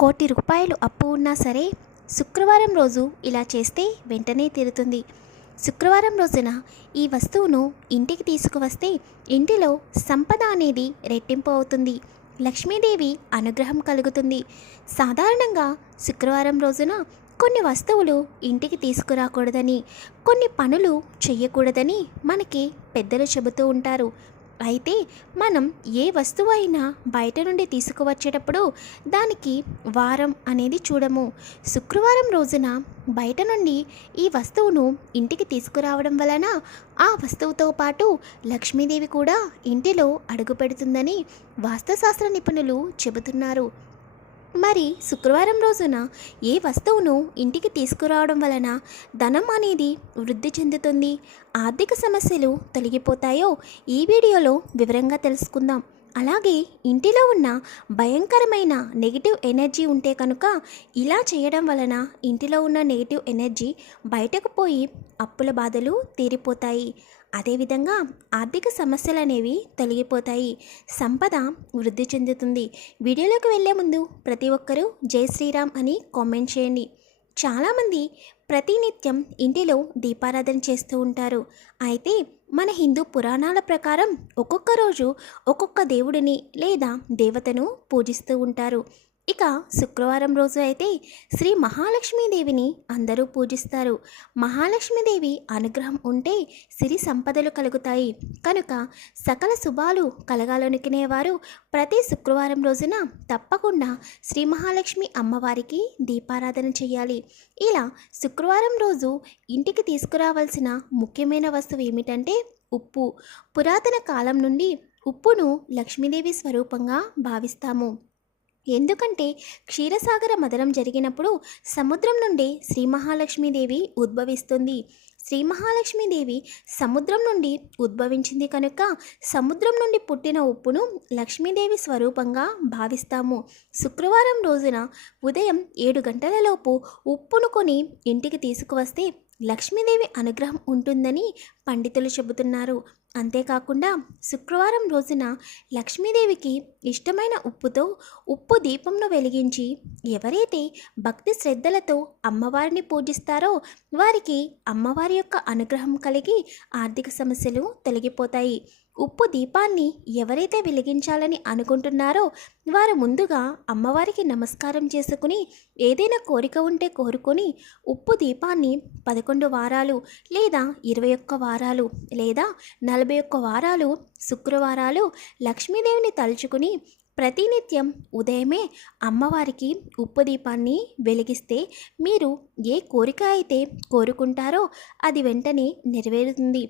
కోటి రూపాయలు అప్పు ఉన్నా సరే శుక్రవారం రోజు ఇలా చేస్తే వెంటనే తీరుతుంది. శుక్రవారం రోజున ఈ వస్తువును ఇంటికి తీసుకువస్తే ఇంటిలో సంపద అనేది రెట్టింపు అవుతుంది. లక్ష్మీదేవి అనుగ్రహం కలుగుతుంది. సాధారణంగా శుక్రవారం రోజున కొన్ని వస్తువులు ఇంటికి తీసుకురాకూడదని కొన్ని పనులు చేయకూడదని మనకి పెద్దలు చెబుతూ ఉంటారు. అయితే మనం ఏ వస్తువు అయినా బయట నుండి తీసుకువచ్చేటప్పుడు దానికి వారం అనేది చూడము. శుక్రవారం రోజున బయట నుండి ఈ వస్తువును ఇంటికి తీసుకురావడం వలన ఆ వస్తువుతో పాటు లక్ష్మీదేవి కూడా ఇంటిలో అడుగు పెడుతుందని వాస్తుశాస్త్ర నిపుణులు చెబుతున్నారు. మరి శుక్రవారం రోజున ఏ వస్తువును ఇంటికి తీసుకురావడం వలన ధనం అనేది వృద్ధి చెందుతుంది? ఆర్థిక సమస్యలు తొలగిపోతాయో? ఈ వీడియోలో వివరంగా తెలుసుకుందాం. అలాగే ఇంటిలో ఉన్న భయంకరమైన నెగిటివ్ ఎనర్జీ ఉంటే కనుక ఇలా చేయడం వలన ఇంటిలో ఉన్న నెగిటివ్ ఎనర్జీ బయటకు పోయి అప్పుల బాధలు తీరిపోతాయి. అదేవిధంగా ఆర్థిక సమస్యలు అనేవి తొలగిపోతాయి. సంపద వృద్ధి చెందుతుంది. వీడియోలోకి వెళ్ళే ముందు ప్రతి ఒక్కరూ జై శ్రీరామ్ అని కామెంట్ చేయండి. చాలామంది ప్రతినిత్యం ఇంటిలో దీపారాధన చేస్తూ ఉంటారు. అయితే మన హిందూ పురాణాల ప్రకారం ఒక్కొక్క రోజు ఒక్కొక్క దేవుడిని లేదా దేవతను పూజిస్తూ ఉంటారు. ఇక శుక్రవారం రోజు అయితే శ్రీ మహాలక్ష్మీదేవిని అందరూ పూజిస్తారు. మహాలక్ష్మీదేవి అనుగ్రహం ఉంటే సిరి సంపదలు కలుగుతాయి. కనుక సకల శుభాలు కలగాలనుకునేవారు ప్రతి శుక్రవారం రోజున తప్పకుండా శ్రీ మహాలక్ష్మి అమ్మవారికి దీపారాధన చేయాలి. ఇలా శుక్రవారం రోజు ఇంటికి తీసుకురావాల్సిన ముఖ్యమైన వస్తువు ఏమిటంటే ఉప్పు. పురాతన కాలం నుండి ఉప్పును లక్ష్మీదేవి స్వరూపంగా భావిస్తాము. ఎందుకంటే క్షీరసాగర మదనం జరిగినప్పుడు సముద్రం నుండి శ్రీ మహాలక్ష్మీదేవి ఉద్భవిస్తుంది. శ్రీ మహాలక్ష్మీదేవి సముద్రం నుండి ఉద్భవించింది కనుక సముద్రం నుండి పుట్టిన ఉప్పును లక్ష్మీదేవి స్వరూపంగా భావిస్తాము. శుక్రవారం రోజున ఉదయం ఏడు గంటలలోపు ఉప్పును కొని ఇంటికి తీసుకువస్తే లక్ష్మీదేవి అనుగ్రహం ఉంటుందని పండితులు చెబుతున్నారు. అంతేకాకుండా శుక్రవారం రోజున లక్ష్మీదేవికి ఇష్టమైన ఉప్పుతో ఉప్పు దీపంను వెలిగించి ఎవరైతే భక్తి శ్రద్ధలతో అమ్మవారిని పూజిస్తారో వారికి అమ్మవారి యొక్క అనుగ్రహం కలిగి ఆర్థిక సమస్యలు తొలగిపోతాయి. ఉప్పు దీపాన్ని ఎవరైతే వెలిగించాలని అనుకుంటున్నారో వారు ముందుగా అమ్మవారికి నమస్కారం చేసుకుని ఏదైనా కోరిక ఉంటే కోరుకొని ఉప్పు దీపాన్ని పదకొండు వారాలు లేదా ఇరవై ఒక్క వారాలు లేదా నలభై ఒక్క వారాలు శుక్రవారాలు లక్ష్మీదేవిని తలుచుకుని ప్రతినిత్యం ఉదయమే అమ్మవారికి ఉప్పు దీపాన్ని వెలిగిస్తే మీరు ఏ కోరిక అయితే కోరుకుంటారో అది వెంటనే నెరవేరుతుంది.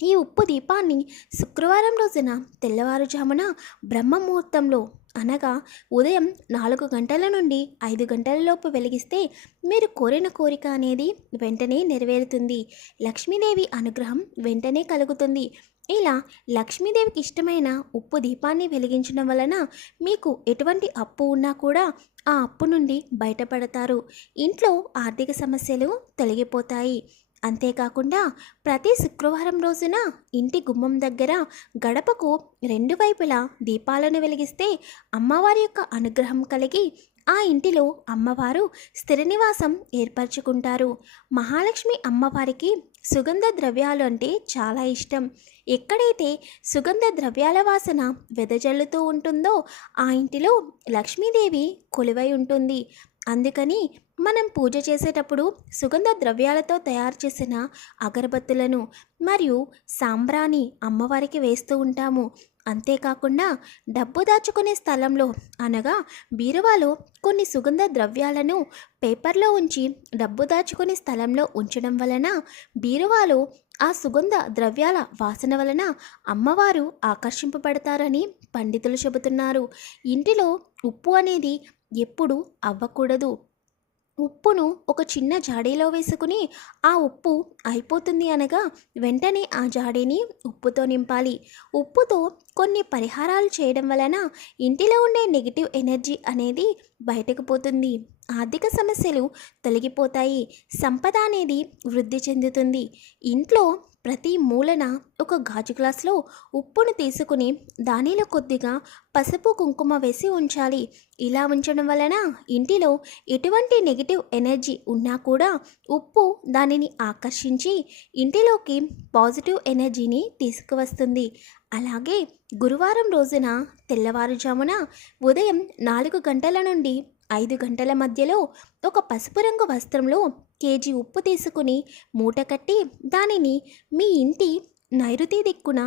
ఈ ఉప్పు దీపాన్ని శుక్రవారం రోజున తెల్లవారుజామున బ్రహ్మముహూర్తంలో అనగా ఉదయం నాలుగు గంటల నుండి ఐదు గంటలలోపు వెలిగిస్తే మీరు కోరిన కోరిక అనేది వెంటనే నెరవేరుతుంది. లక్ష్మీదేవి అనుగ్రహం వెంటనే కలుగుతుంది. ఇలా లక్ష్మీదేవికి ఇష్టమైన ఉప్పు దీపాన్ని వెలిగించడం వలన మీకు ఎటువంటి అప్పు ఉన్నా కూడా ఆ అప్పు నుండి బయటపడతారు. ఇంట్లో ఆర్థిక సమస్యలు తొలగిపోతాయి. అంతేకాకుండా ప్రతి శుక్రవారం రోజున ఇంటి గుమ్మం దగ్గర గడపకు రెండు వైపులా దీపాలను వెలిగిస్తే అమ్మవారి యొక్క అనుగ్రహం కలిగి ఆ ఇంటిలో అమ్మవారు స్థిర నివాసం ఏర్పరచుకుంటారు. మహాలక్ష్మి అమ్మవారికి సుగంధ ద్రవ్యాలు అంటే చాలా ఇష్టం. ఎక్కడైతే సుగంధ ద్రవ్యాల వాసన వెదజల్లుతూ ఉంటుందో ఆ ఇంటిలో లక్ష్మీదేవి కొలువై ఉంటుంది. అందుకని మనం పూజ చేసేటప్పుడు సుగంధ ద్రవ్యాలతో తయారు చేసిన అగరబత్తులను మరియు సాంబ్రాణి అమ్మవారికి వేస్తూ ఉంటాము. అంతేకాకుండా డబ్బు దాచుకునే స్థలంలో అనగా బీరువాలో కొన్ని సుగంధ ద్రవ్యాలను పేపర్లో ఉంచి డబ్బు దాచుకునే స్థలంలో ఉంచడం వలన బీరువాలో ఆ సుగంధ ద్రవ్యాల వాసన వలన అమ్మవారు ఆకర్షింపబడతారని పండితులు చెబుతున్నారు. ఇంటిలో ఉప్పు అనేది ఎప్పుడు అవ్వకూడదు. ఉప్పును ఒక చిన్న జాడీలో వేసుకుని ఆ ఉప్పు అయిపోతుంది అనగా వెంటనే ఆ జాడీని ఉప్పుతో నింపాలి. ఉప్పుతో కొన్ని పరిహారాలు చేయడం వలన ఇంటిలో ఉండే నెగిటివ్ ఎనర్జీ అనేది బయటకు పోతుంది. ఆర్థిక సమస్యలు తొలగిపోతాయి. సంపద అనేది వృద్ధి చెందుతుంది. ఇంట్లో ప్రతి మూలన ఒక గాజు గ్లాసులో ఉప్పును తీసుకుని దానిలో కొద్దిగా పసుపు కుంకుమ వేసి ఉంచాలి. ఇలా ఉంచడం వలన ఇంటిలో ఎటువంటి నెగిటివ్ ఎనర్జీ ఉన్నా కూడా ఉప్పు దానిని ఆకర్షించి ఇంటిలోకి పాజిటివ్ ఎనర్జీని తీసుకువస్తుంది. అలాగే గురువారం రోజున తెల్లవారుజామున ఉదయం నాలుగు గంటల నుండి ఐదు గంటల మధ్యలో ఒక పసుపు రంగు వస్త్రంలో కేజీ ఉప్పు తీసుకుని మూట కట్టి దానిని మీ ఇంటి నైరుతి దిక్కున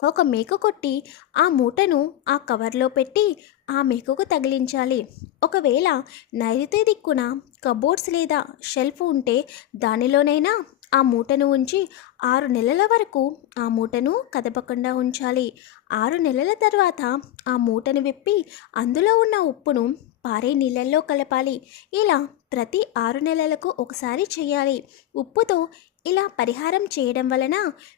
ఒక మేక కొట్టి ఆ మూటను ఆ కవర్లో పెట్టి ఆ మేకకు తగిలించాలి. ఒకవేళ నైరుతి దిక్కున కబోర్డ్స్ లేదా షెల్ఫ్ ఉంటే దానిలోనైనా ఆ మూటను ఉంచి ఆరు నెలల వరకు ఆ మూటను కదపకుండా ఉంచాలి. ఆరు నెలల తర్వాత ఆ మూటను విప్పి అందులో ఉన్న ఉప్పును పారే నీళ్ళల్లో కలపాలి. ఇలా ప్రతి ఆరు నెలలకు ఒకసారి చేయాలి. ఉప్పుతో ఇలా పరిహారం చేయడం వలన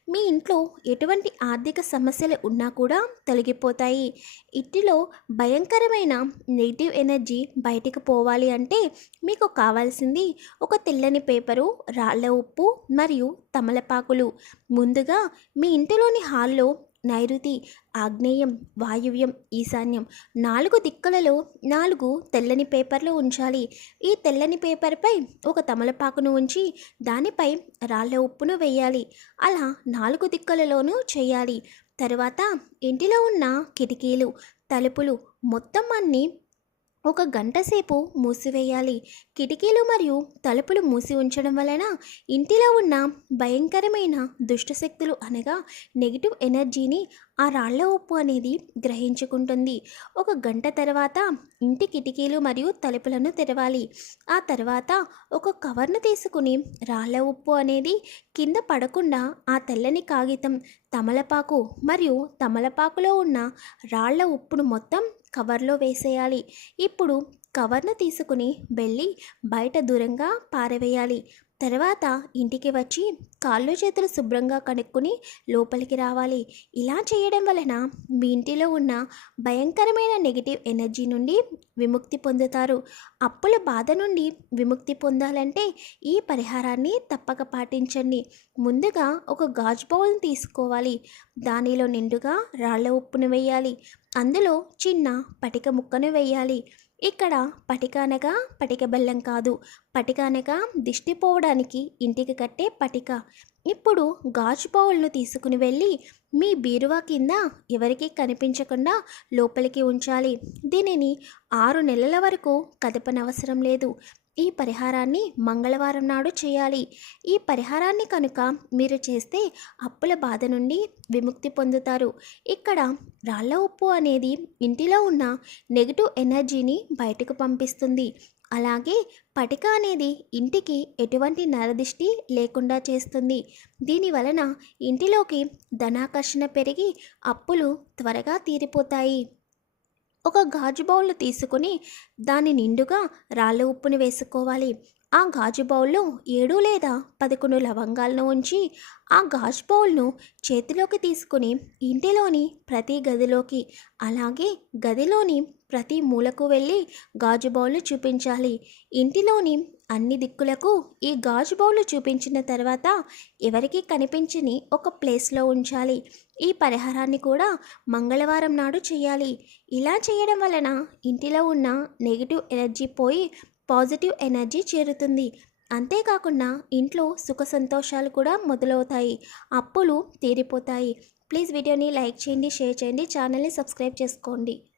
మీ ఇంట్లో ఎటువంటి ఆర్థిక సమస్యలు ఉన్నా కూడా తొలగిపోతాయి. ఇంటిలో భయంకరమైన నెగిటివ్ ఎనర్జీ బయటికి పోవాలి అంటే మీకు కావాల్సింది ఒక తెల్లని పేపరు రాళ్ళ ఉప్పు మరియు తమలపాకులు. ముందుగా మీ ఇంటిలోని హాల్లో నైరుతి ఆగ్నేయం వాయువ్యం ఈశాన్యం నాలుగు దిక్కులలో నాలుగు తెల్లని పేపర్లు ఉంచాలి. ఈ తెల్లని పేపర్పై ఒక తమలపాకును ఉంచి దానిపై రాళ్ళ ఉప్పును వేయాలి. అలా నాలుగు దిక్కులలోనూ చేయాలి. తరువాత ఇంటిలో ఉన్న కిటికీలు తలుపులు మొత్తం అన్నీ ఒక గంట సేపు మూసివేయాలి. కిటికీలు మరియు తలుపులు మూసి ఉంచడం వలన ఇంటిలో ఉన్న భయంకరమైన దుష్టశక్తులు అనగా నెగిటివ్ ఎనర్జీని ఆ రాళ్ళ ఉప్పు అనేది గ్రహించుకుంటుంది. ఒక గంట తర్వాత ఇంటి కిటికీలు మరియు తలుపులను తెరవాలి. ఆ తర్వాత ఒక కవర్ను తీసుకుని రాళ్ళ ఉప్పు అనేది కింద పడకుండా ఆ తెల్లని కాగితం తమలపాకు మరియు తమలపాకులో ఉన్న రాళ్ళ ఉప్పును మొత్తం కవర్లో వేసేయాలి. ఇప్పుడు కవర్ను తీసుకుని వెళ్ళి బయట దూరంగా పారవేయాలి. తర్వాత ఇంటికి వచ్చి కాళ్ళు చేతులు శుభ్రంగా కడుక్కుని లోపలికి రావాలి. ఇలా చేయడం వలన మీ ఇంటిలో ఉన్న భయంకరమైన నెగిటివ్ ఎనర్జీ నుండి విముక్తి పొందుతారు. అప్పుల బాధ నుండి విముక్తి పొందాలంటే ఈ పరిహారాన్ని తప్పక పాటించండి. ముందుగా ఒక గాజు బౌల్ తీసుకోవాలి. దానిలో నిండుగా రాళ్ళ ఉప్పును వేయాలి. అందులో చిన్న పటిక ముక్కను వేయాలి. ఇక్కడ పటిక అనగా పటిక బెల్లం కాదు. పటిక అనగా దిష్టి పోవడానికి ఇంటికి కట్టే పటిక. ఇప్పుడు గాజు బౌల్ను తీసుకుని వెళ్ళి మీ బీరువా కింద ఎవరికీ కనిపించకుండా లోపలికి ఉంచాలి. దీనిని ఆరు నెలల వరకు కదపనవసరం లేదు. ఈ పరిహారాన్ని మంగళవారం నాడు చేయాలి. ఈ పరిహారాన్ని కనుక మీరు చేస్తే అప్పుల బాధ నుండి విముక్తి పొందుతారు. ఇక్కడ రాళ్ళ ఉప్పు అనేది ఇంటిలో ఉన్న నెగిటివ్ ఎనర్జీని బయటకు పంపిస్తుంది. అలాగే పటిక అనేది ఇంటికి ఎటువంటి నరదిష్టి లేకుండా చేస్తుంది. దీని వలన ఇంటిలోకి ధనాకర్షణ పెరిగి అప్పులు త్వరగా తీరిపోతాయి. ఒక గాజు బౌల్ తీసుకుని దాని నిండుగా రాళ్ళ ఉప్పుని వేసుకోవాలి. ఆ గాజు బౌల్లో ఏడు లేదా పదకొండు లవంగాలను ఉంచి ఆ గాజు బౌల్ను చేతిలోకి తీసుకుని ఇంటిలోని ప్రతి గదిలోకి అలాగే గదిలోని ప్రతి మూలకు వెళ్ళి గాజు బౌల్ చూపించాలి. ఇంటిలోని అన్ని దిక్కులకు ఈ గాజు బౌల్ చూపించిన తర్వాత ఎవరికి కనిపించని ఒక ప్లేస్లో ఉంచాలి. ఈ పరిహారాన్ని కూడా మంగళవారం నాడు చేయాలి. ఇలా చేయడం వలన ఇంటిలో ఉన్న నెగిటివ్ ఎనర్జీ పోయి పాజిటివ్ ఎనర్జీ చేరుతుంది. అంతేకాకుండా ఇంట్లో సుఖ సంతోషాలు కూడా మొదలవుతాయి. అప్పులు తీరిపోతాయి. ప్లీజ్ వీడియోని లైక్ చేయండి షేర్ చేయండి ఛానల్ని సబ్స్క్రైబ్ చేసుకోండి.